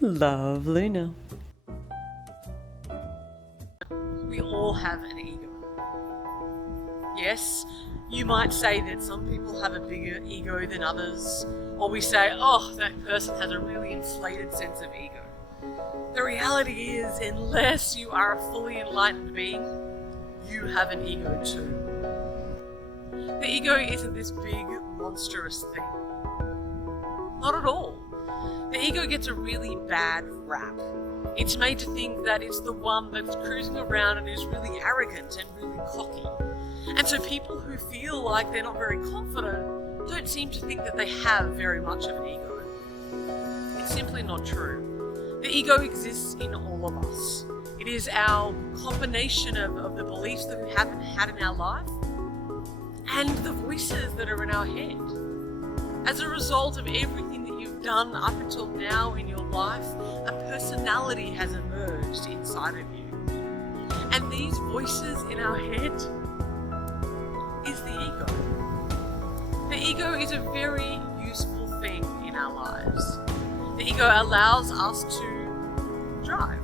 Love Luna. We all have an ego. Yes, you might say that some people have a bigger ego than others, or we say, oh, that person has a really inflated sense of ego. The reality is, unless you are a fully enlightened being, you have an ego too. The ego isn't this big, monstrous thing. Not at all. The ego gets a really bad rap. It's made to think that it's the one that's cruising around and is really arrogant and really cocky. And so people who feel like they're not very confident don't seem to think that they have very much of an ego. It's simply not true. The ego exists in all of us. It is our combination of the beliefs that we haven't had in our life and the voices that are in our head. As a result of everything that you've done up until now in your life, a personality has emerged inside of you. And these voices in our head is the ego. The ego is a very useful thing in our lives. The ego allows us to drive,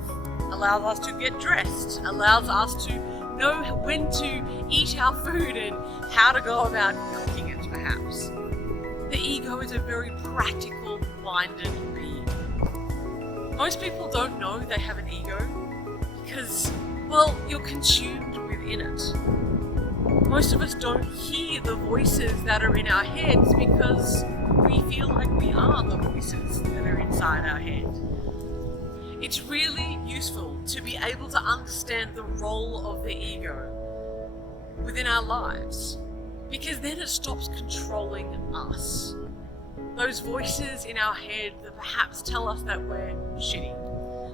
allows us to get dressed, allows us to know when to eat our food and how to go about cooking it, perhaps. The ego is a very practical minded being. Most people don't know they have an ego because, well, you're consumed within it. Most of us don't hear the voices that are in our heads because we feel like we are the voices that are inside our head. It's really useful to be able to understand the role of the ego within our lives, because then it stops controlling us. Those voices in our head that perhaps tell us that we're shitty.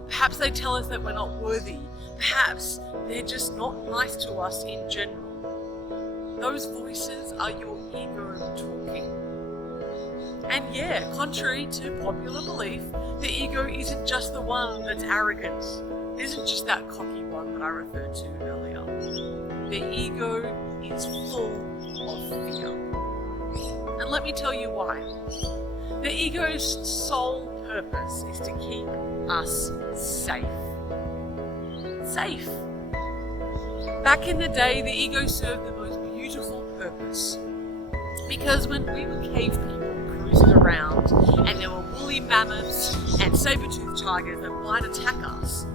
Perhaps they tell us that we're not worthy. Perhaps they're just not nice to us in general. Those voices are your ego talking. And yeah, contrary to popular belief, the ego isn't just the one that's arrogant. It isn't just that cocky one that I referred to earlier. The ego is full of fear. And let me tell you why. The ego's sole purpose is to keep us safe. Safe. Back in the day, the ego served the most beautiful purpose. Because when we were cave people cruising around and there were woolly mammoths and saber-toothed tigers that might attack us,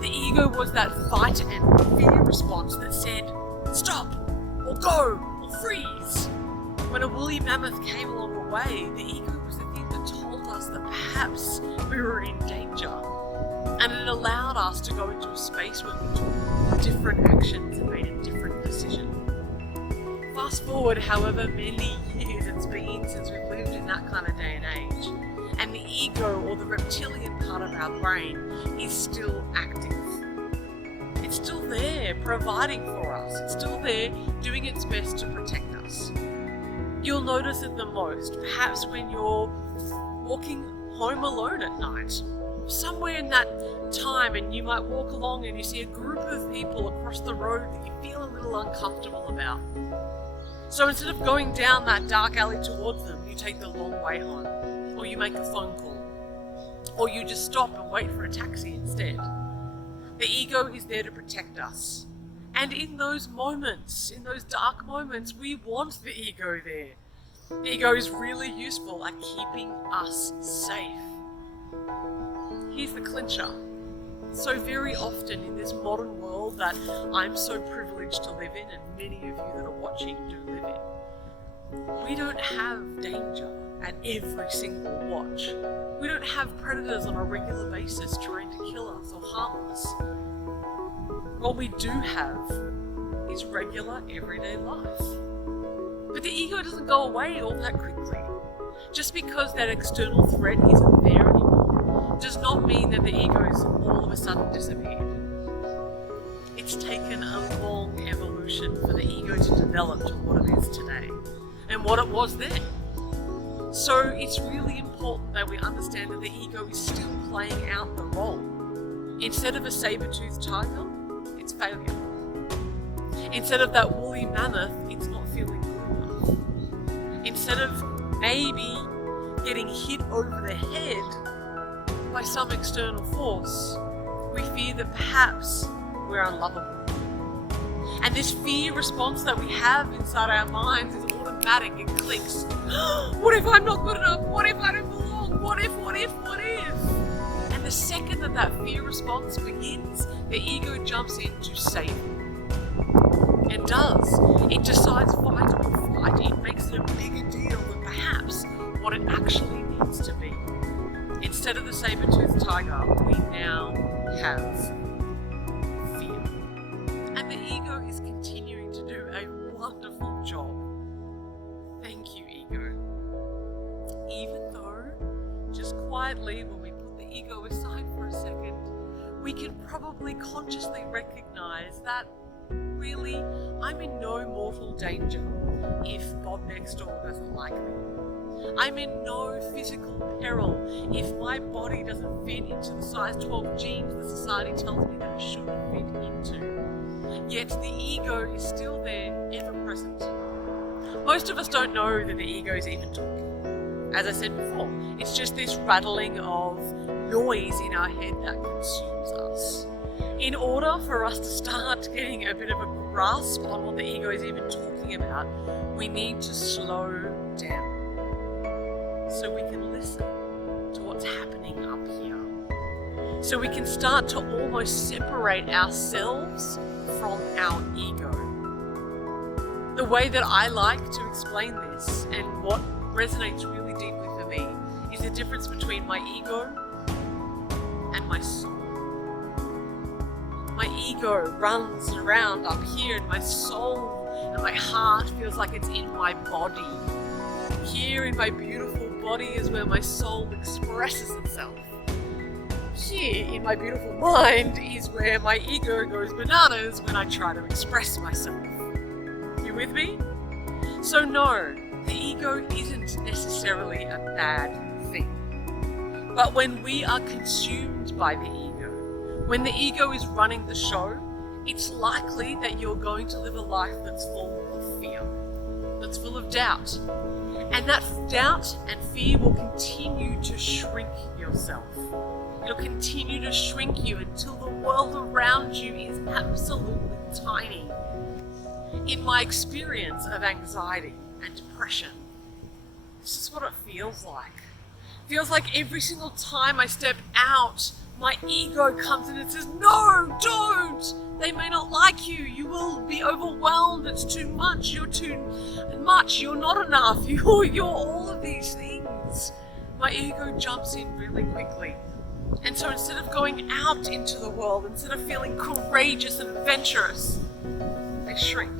the ego was that fight and fear response that said, stop, or go, or freeze. When a woolly mammoth came along the way, the ego was the thing that told us that perhaps we were in danger. And it allowed us to go into a space where we took different actions and made a different decision. Fast forward however many years it's been since we've lived in that kind of day and age, and the ego, or the reptilian part of our brain, is still active. It's still there, providing for us. It's still there, doing its best to protect us. You'll notice it the most, perhaps when you're walking home alone at night. Somewhere in that time, and you might walk along and you see a group of people across the road that you feel a little uncomfortable about. So instead of going down that dark alley towards them, you take the long way home, or you make a phone call, or you just stop and wait for a taxi instead. The ego is there to protect us. And in those moments, in those dark moments, we want the ego there. The ego is really useful at keeping us safe. Here's the clincher. So very often in this modern world that I'm so privileged to live in, and many of you that are watching do live in, we don't have danger at every single watch. We don't have predators on a regular basis trying to kill us or harm us. What we do have is regular everyday life. But the ego doesn't go away all that quickly. Just because that external threat isn't there anymore does not mean that the ego's all of a sudden disappeared. It's taken a long evolution for the ego to develop to what it is today and what it was then. So it's really important that we understand that the ego is still playing out the role. Instead of a saber-toothed tiger, it's failure. Instead of that woolly mammoth, it's not feeling good enough. Instead of maybe getting hit over the head by some external force, we fear that perhaps we're unlovable. And this fear response that we have inside our minds is automatic. It clicks. What if I'm not good enough? What if I don't belong? What if? And the second that fear response begins, the ego jumps in to save you. It does. It decides fight or flight. It makes it a bigger deal than perhaps what it actually needs to be. Instead of the saber-toothed tiger, we now have fear. And the ego is continuing to do a wonderful job. Thank you, ego. Even though, just quietly, when we put the ego aside for a second, we can probably consciously recognize that really, I'm in no mortal danger if Bob next door doesn't like me. I'm in no physical peril if my body doesn't fit into the size 12 jeans that society tells me that it shouldn't fit into. Yet the ego is still there, ever present. Most of us don't know that the ego is even talking. As I said before, it's just this rattling of noise in our head that consumes us. In order for us to start getting a bit of a grasp on what the ego is even talking about, we need to slow down so we can listen to what's happening up here. So we can start to almost separate ourselves from our ego. The way that I like to explain this and what resonates really deeply for me is the difference between my ego and my soul. My ego runs around up here and my soul and my heart feels like it's in my body. Here in my beautiful body is where my soul expresses itself. Here in my beautiful mind is where my ego goes bananas when I try to express myself. You with me? So no, the ego isn't necessarily a bad thing. But when we are consumed by the ego, when the ego is running the show, it's likely that you're going to live a life that's full of fear, that's full of doubt. And that doubt and fear will continue to shrink yourself. It'll continue to shrink you until the world around you is absolutely tiny. In my experience of anxiety and depression, this is what it feels like. It feels like every single time I step out, my ego comes in and says, no, don't! They may not like you. You will be overwhelmed. It's too much. You're too much. You're not enough. You're all of these things. My ego jumps in really quickly. And so instead of going out into the world, instead of feeling courageous and adventurous, I shrink.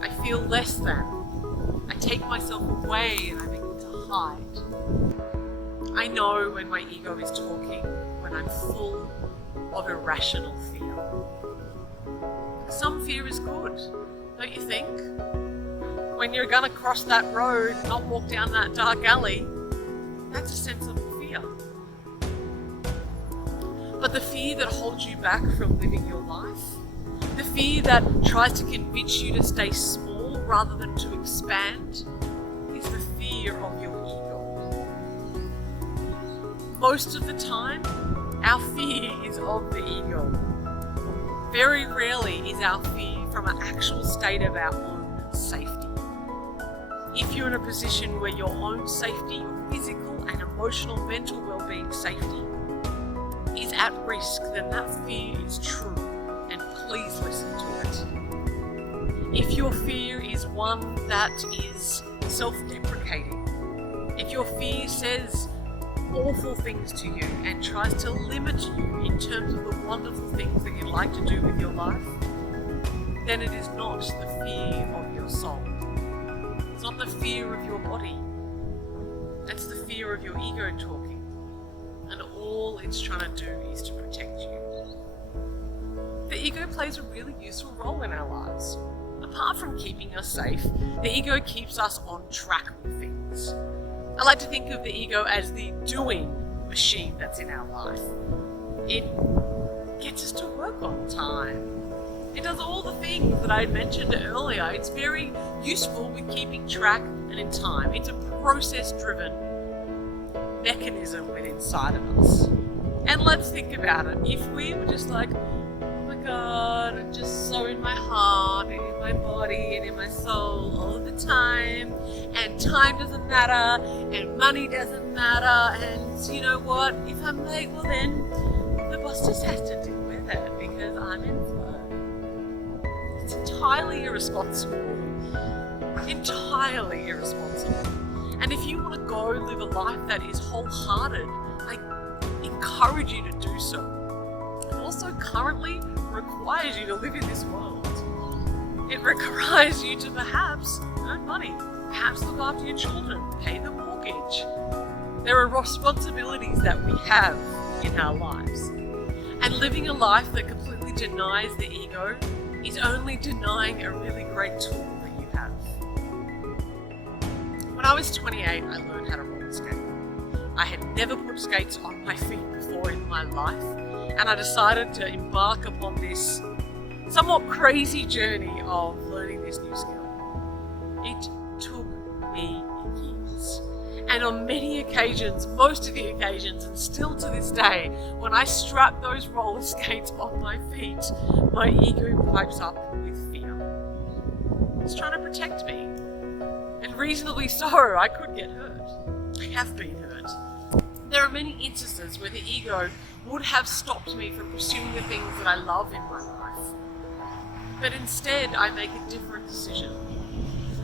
I feel less than. I take myself away and I begin to hide. I know when my ego is talking, when I'm full of irrational fear. Some fear is good, don't you think? When you're gonna cross that road, not walk down that dark alley, that's a sensible fear. But the fear that holds you back from living your life, the fear that tries to convince you to stay small rather than to expand, is the fear of your ego. Most of the time, our fear is of the ego. Very rarely is our fear from an actual state of our own safety. If you're in a position where your own safety, your physical and emotional, mental well-being safety is at risk, then that fear is true, and please listen to it. If your fear is one that is self-deprecating, if your fear says awful things to you and tries to limit you in terms of the wonderful things that you'd like to do with your life, then it is not the fear of your soul. It's not the fear of your body. It's the fear of your ego talking. And all it's trying to do is to protect you. The ego plays a really useful role in our lives. Apart from keeping us safe, the ego keeps us on track with things. I like to think of the ego as the doing machine that's in our life. It gets us to work on time. It does all the things that I had mentioned earlier. It's very useful with keeping track and in time. It's a process-driven mechanism within inside of us. And let's think about it. If we were just like, oh my God, I'm just so in my heart and in my body and in my soul all of the time, and time doesn't matter, and money doesn't matter, and you know what? If I'm late, well then the boss just has to deal with it because I'm in flow. It's entirely irresponsible. Entirely irresponsible. And if you want to go live a life that is wholehearted, I encourage you to do so. It also currently requires you to live in this world. It requires you to perhaps earn money, perhaps look after your children, pay the mortgage. There are responsibilities that we have in our lives. And living a life that completely denies the ego is only denying a really great tool that you have. When I was 28, I learned how to roller skate. I had never put skates on my feet before in my life, and I decided to embark upon this somewhat crazy journey of learning this new skill. It took me years. And on many occasions, most of the occasions, and still to this day, when I strap those roller skates on my feet, my ego pipes up with fear. It's trying to protect me. And reasonably so, I could get hurt. I have been hurt. There are many instances where the ego would have stopped me from pursuing the things that I love in my life. But instead, I make a different decision.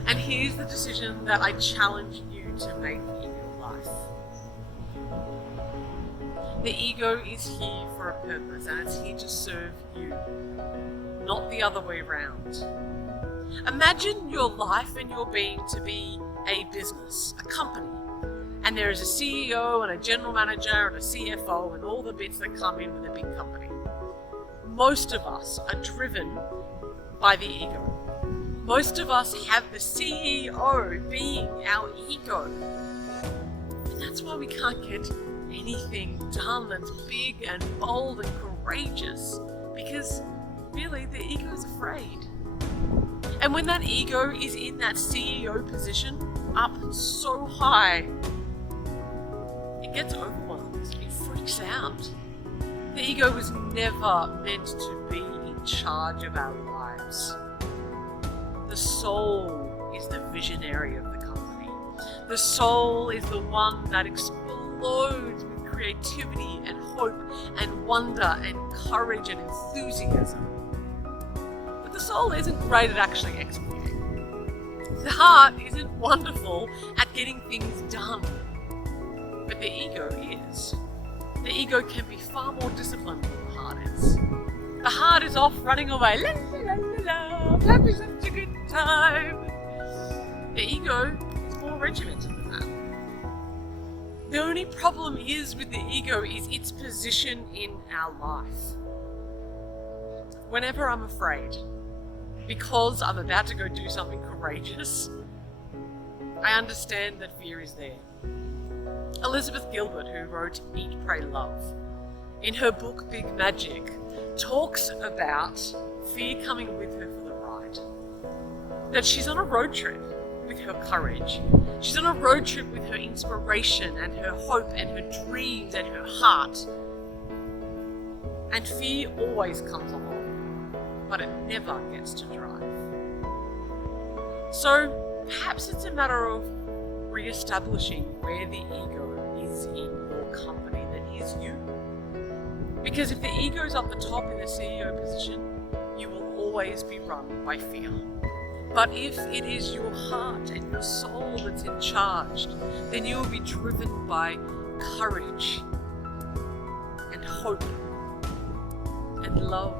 And here's the decision that I challenge you to make in your life. The ego is here for a purpose, and it's here to serve you, not the other way around. Imagine your life and your being to be a business, a company, and there is a CEO and a general manager and a CFO and all the bits that come in with a big company. Most of us are driven by the ego. Most of us have the CEO being our ego. And that's why we can't get anything done that's big and bold and courageous, because really the ego is afraid. And when that ego is in that CEO position, up so high, it gets overwhelmed, it freaks out. The ego was never meant to be in charge of our lives. The soul is the visionary of the company. The soul is the one that explodes with creativity and hope and wonder and courage and enthusiasm. But the soul isn't great at actually executing. The heart isn't wonderful at getting things done. But the ego is. The ego can be far more disciplined than the heart is. The heart is off running away. La la la la, I'm having such a good time. The ego is more regimented than that. The only problem is with the ego is its position in our life. Whenever I'm afraid, because I'm about to go do something courageous, I understand that fear is there. Elizabeth Gilbert, who wrote Eat, Pray, Love, in her book Big Magic, talks about fear coming with her for the ride. That she's on a road trip with her courage. She's on a road trip with her inspiration and her hope and her dreams and her heart. And fear always comes along, but it never gets to drive. So perhaps it's a matter of re-establishing where the ego is in your company that is you. Because if the ego is up the top in the CEO position, you will always be run by fear. But if it is your heart and your soul that's in charge, then you will be driven by courage and hope and love.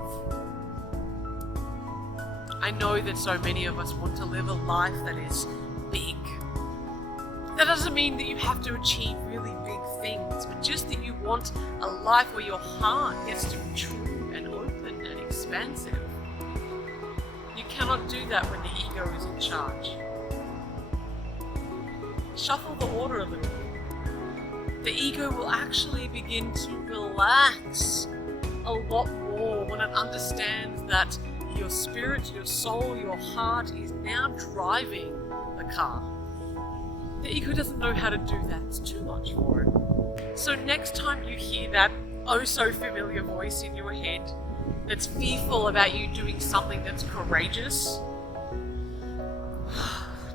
I know that so many of us want to live a life that is big. That doesn't mean that you have to achieve really big things, but just that you want a life where your heart gets to be true and open and expansive. You cannot do that when the ego is in charge. Shuffle the order a little bit. The ego will actually begin to relax a lot more when it understands that your spirit, your soul, your heart is now driving the car. The ego doesn't know how to do that. It's too much for it. So next time you hear that oh so familiar voice in your head that's fearful about you doing something that's courageous,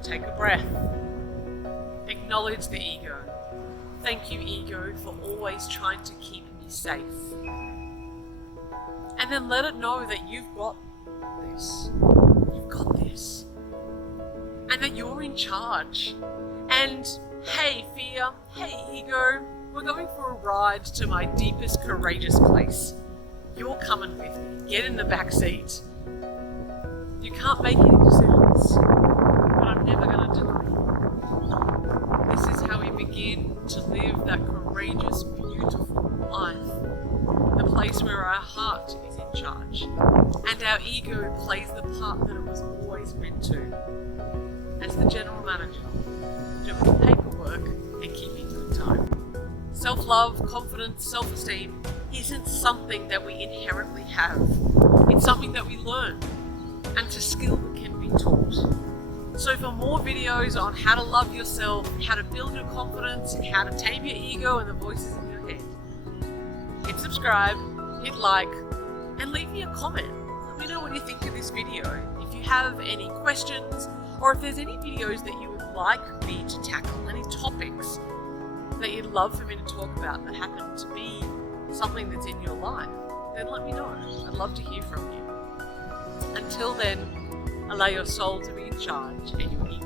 take a breath. Acknowledge the ego. Thank you, ego, for always trying to keep me safe. And then let it know that you've got this. You've got this. And that you're in charge. And hey, fear, hey, ego, we're going for a ride to my deepest, courageous place. You're coming with me. Get in the back seat. You can't make any decisions, but I'm never going to tell you. This is how we begin to live that courageous, beautiful life. The place where our heart is in charge. And our ego plays the part that it was always meant to. As the general manager, doing the paperwork and keeping good time. Self-love, confidence, self-esteem isn't something that we inherently have. It's something that we learn, and it's a skill that can be taught. So for more videos on how to love yourself, how to build your confidence, and how to tame your ego and the voices in your head, hit subscribe, hit like, and leave me a comment. Let me know what you think of this video. If you have any questions, or if there's any videos that you would like me to tackle, any topics that you'd love for me to talk about that happen to be something that's in your life, then let me know. I'd love to hear from you. Until then, allow your soul to be in charge and your ego